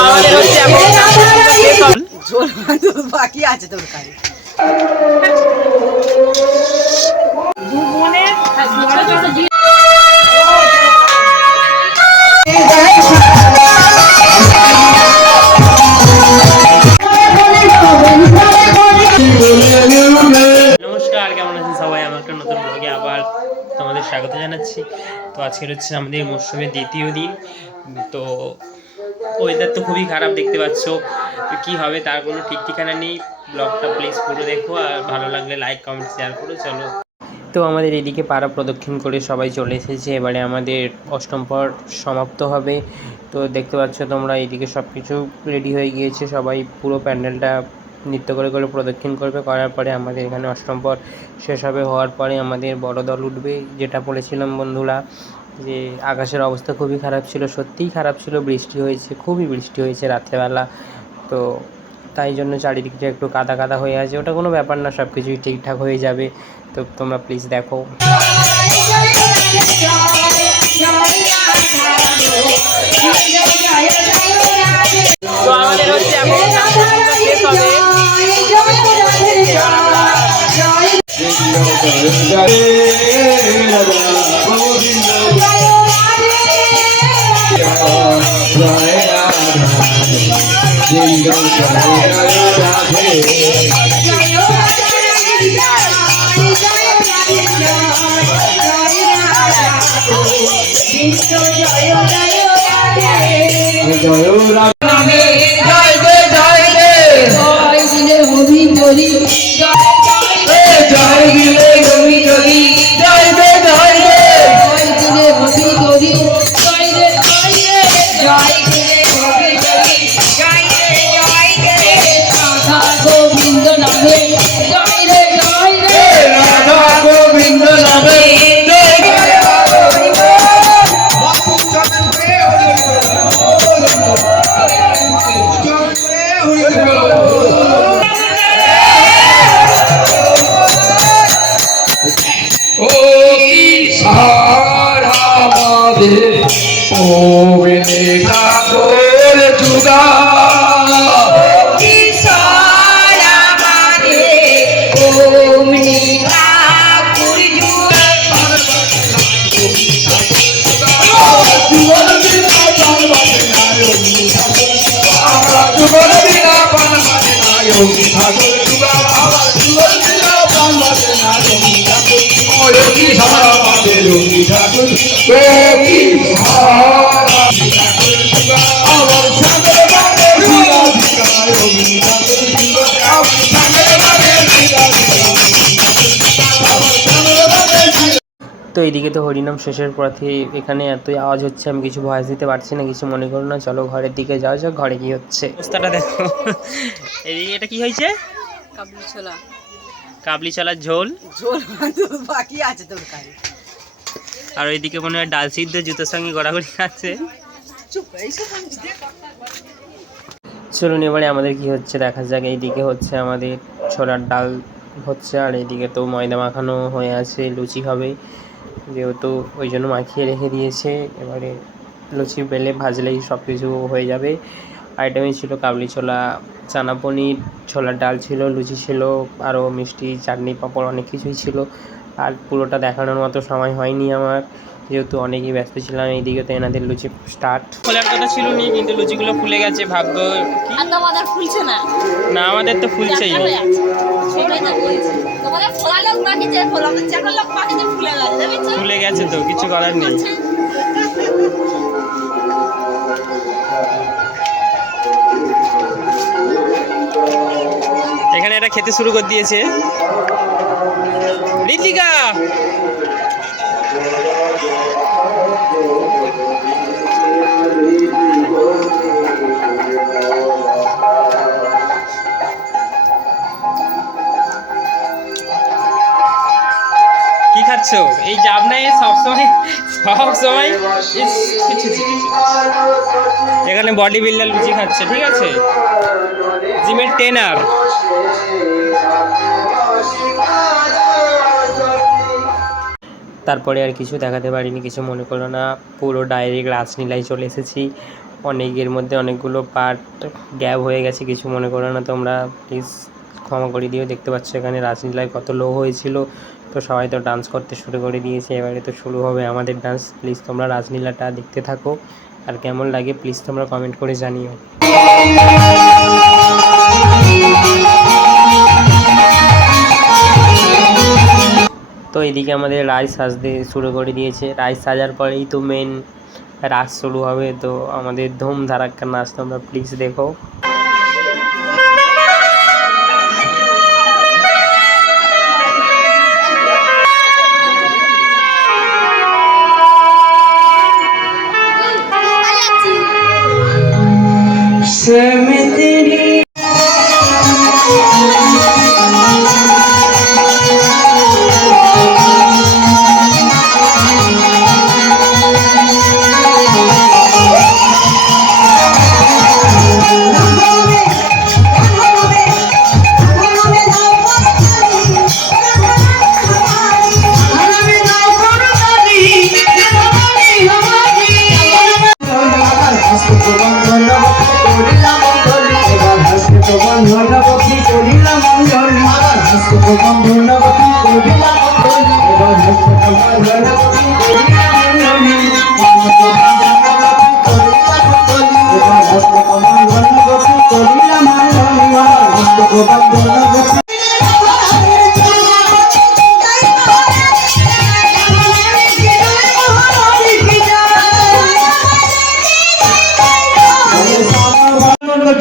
আমাদের হচ্ছে এখন ঝোল বাকি আছে তরকারি। নমস্কার, কেমন আছেন সবাই? আমার একটা নতুন ব্লগে আবার তোমাদের স্বাগত জানাচ্ছি। তো আজকের হচ্ছে আমাদের মরশুমের দ্বিতীয় দিন। তো ওয়েদার তো খুবই খারাপ, দেখতে পাচ্ছ। কি হবে তার কোনো ঠিক ঠিকানা নেই। ব্লগটা প্লিজ পুরো দেখো, আর ভালো লাগলে লাইক কমেন্ট শেয়ার করো। চলো। তো আমাদের এদিকে পাড়া প্রদক্ষিণ করে সবাই চলে এসেছে। এবারে আমাদের অষ্টম পর সমাপ্ত হবে। তো দেখতে পাচ্ছ তোমরা, এইদিকে সব কিছু রেডি হয়ে গিয়েছে। সবাই পুরো প্যান্ডেলটা নৃত্য করে করে প্রদক্ষিণ করবে। করার পরে আমাদের এখানে অষ্টম পর শেষ হবে। হওয়ার পরে আমাদের বড় দল উঠবে। যেটা বলেছিলাম বন্ধুরা, যে আকাশের অবস্থা খুবই খারাপ ছিল, সত্যিই খারাপ ছিল। বৃষ্টি হয়েছে, খুবই বৃষ্টি হয়েছে রাত্রেবেলা। তো তাই জন্য চারিদিকটা একটু কাদা কাদা হয়ে আছে। ওটা কোনো ব্যাপার না, সব কিছুই ঠিকঠাক হয়ে যাবে। তো তোমরা প্লিজ দেখো। তো আমাদের হচ্ছে এখন শেষ হবে। তো এইদিকে তো হরিনাম শেষের পথে এখানে এতই আওয়াজ হচ্ছে, আমি কিছু ভয়েস দিতে পারছি না, কিছু মনে করো না। চলো ঘরের দিকে যাওয়া যাক। ঘরে কি হচ্ছে অবস্থাটা দেখো। এইদিকে এটা কি হয়েছে? কাবলি ছোলা। কাবলি ছোলার ঝোল বাকি আছে তরকারি। আর ওইদিকে মনে হয় ডাল সিদ্ধ জুতোর সঙ্গে গড়াগড়ি খাচ্ছে। চলুন এবারে আমাদের কি হচ্ছে দেখা যাক। এইদিকে হচ্ছে আমাদের ছোলার ডাল হচ্ছে, আর এইদিকে তো ময়দা মাখানো হয়ে আছে, লুচি হবে যেহেতু, ওই জন্য মাখিয়ে রেখে দিয়েছে। এবারে লুচি বেলে ভাজলেই সব কিছু হয়ে যাবে। আইটেমে ছিল কাবলি ছোলা, চানা পনির, ছোলার ডাল ছিল, লুচি ছিল, আরও মিষ্টি, চাটনি, পাঁপড়, অনেক কিছুই ছিল। আর পুরোটা দেখানোর মতো সময় হয়নি আমার, যেহেতু অনেকই ব্যস্ত ছিলাম। এইদিকে তো এনাদের লুচি স্টার্ট খোলার কথা ছিল নি, কিন্তু লুচিগুলো ফুলে গেছে। ভাগ্য কি আমাদের ফুলছে না। না, আমাদের তো ফুলছেই না। ফুলে গেছে তো, কিছু করার নেই। এখানে এটা খেতে শুরু করে দিয়েছে ঋতিকা। কি খাচ্ছ? এই জাবনায় সবসময় এখানে বডি বিল্ডার লুচি খাচ্ছে, ঠিক আছে? জিমের ট্রেনার। তারপরে আর কিছু দেখাতে পারিনি, কিছু মনে করো না, পুরো ডাইরেক্ট রাসলীলায় চলে এসেছি। অনেকের মধ্যে অনেকগুলো পার্ট গ্যাপ হয়ে গেছে, কিছু মনে করো না তোমরা, প্লিজ ক্ষমা করে দিও। দেখতে পাচ্ছ এখানে রাসলীলায় কত লো হয়েছিল, তো সবাই তো ডান্স করতে শুরু করে দিয়েছে, এবারে তো শুরু হবে আমাদের ডান্স। প্লিজ তোমরা রাসলীলাটা দেখতে থাকো, আর কেমন লাগে প্লিজ তোমরা কমেন্ট করে জানিও। তো এদিকে আমাদের রাইস সাজতে শুরু করে দিয়েছে, রাইস সাজার পরেই তো মেন রাস শুরু হবে। তো আমাদের ধুম ধারাক্কা নাচ তোমরা প্লিজ দেখো।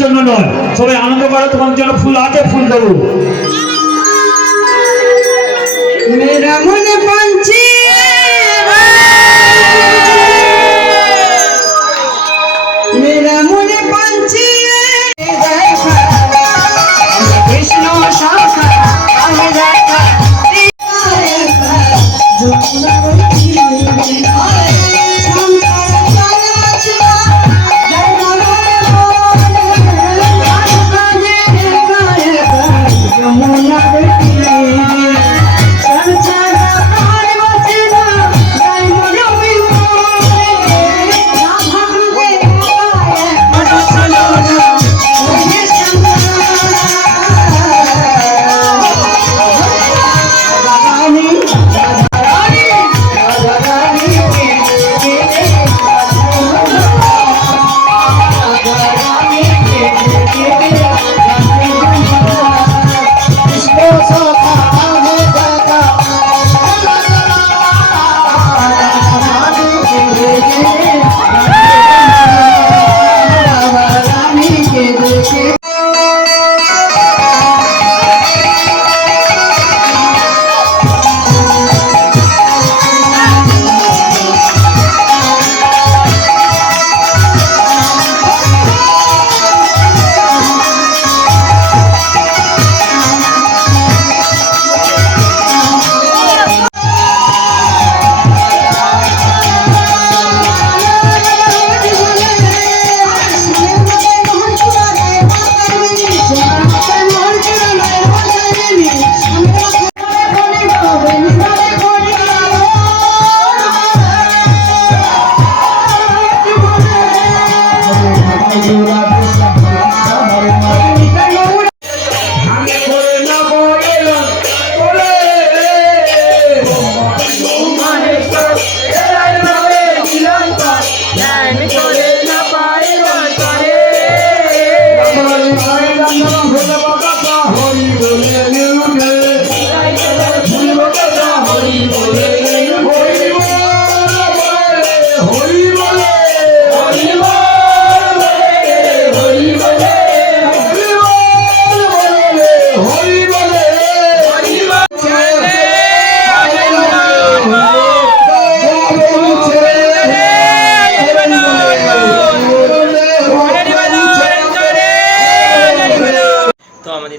জন্য নয়, সবাই আনন্দ করো, তোমার জন্য ফুল আছে, ফুল দেবো। মেরা মনে পাঞ্চি মেরা মনে পাঞ্চি কৃষ্ণ শাখা আমি দেখা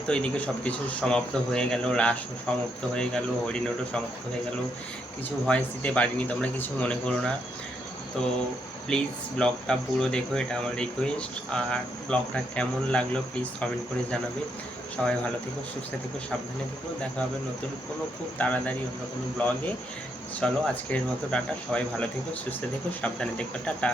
তো এদিকে সব কিছু সমাপ্ত হয়ে গেল, রাসও সমাপ্ত হয়ে গেল, হরিণোটও সমাপ্ত হয়ে গেল। কিছু ভয়েস দিতে পারিনি, তোমরা কিছু মনে করো না। তো প্লিজ ব্লগটা পুরো দেখো, এটা আমার রিকোয়েস্ট। আর ব্লগটা কেমন লাগলো প্লিজ কমেন্ট করে জানাবে। সবাই ভালো থেকো, সুস্থ থেকো, সাবধানে থেকো। দেখা হবে নতুন কোনো খুব তাড়াতাড়ি অন্য কোনো ব্লগে। চলো আজকের মতো টাটা, সবাই ভালো থেকো, সুস্থ থেকো, সাবধানে থেকো, টাটা।